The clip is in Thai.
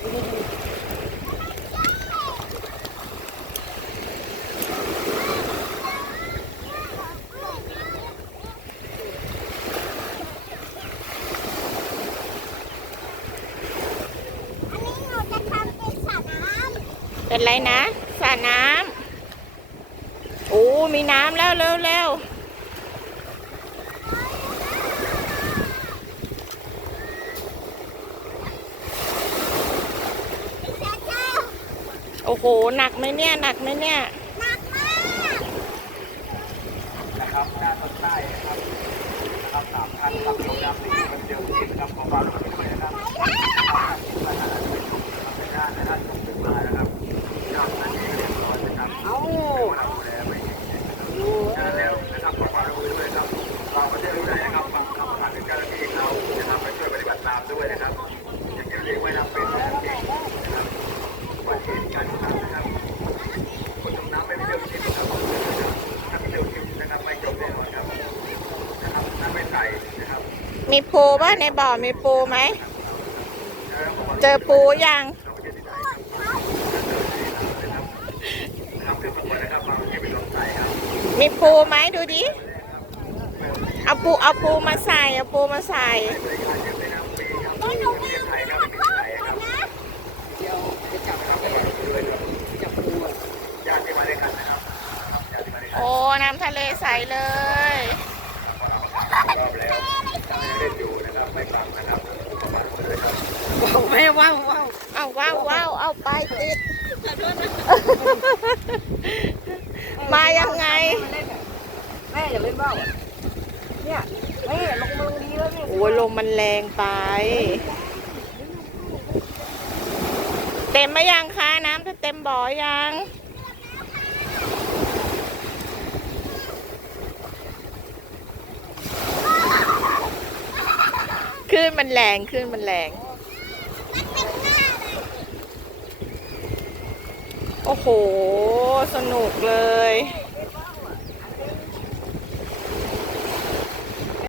เป็นไรนะสระน้ำโอ้มีน้ำแล้วเร็วเร็ว อ้โห หนักไหมเนี่ย หนักไหมเนี่ย หนักมากนะครับหน้าต้นใต้นะครับนะครับสามพันครับโรงแรมสี่พันเดียวที่นะครับของเรา มีปูป่ะในบ่อมีปูไหม เจอปูยังมีปูไหมดูดิ เอาปูเอาปูมาใส่เอาปูมาใส่โอ้ น้ำทะเลใสเลย เล่นอยู่นะครับไม่ฟังนะครับประมาณนี้เลยครับว้าวแม่ว้าวว้าวเอาว้าวว้าวเอาไปติดมายังไง แม่อย่าเล่นว่าวอะเนี่ยแม่ลงมาลงนี้แล้วเนี่ยโอ้ยลมมันแรงไป เต็มไหมยังคะน้ำจะเต็มบ่อยัง ลื่นมันแรงคลื่นมันแรง โอ้โห สนุกเลย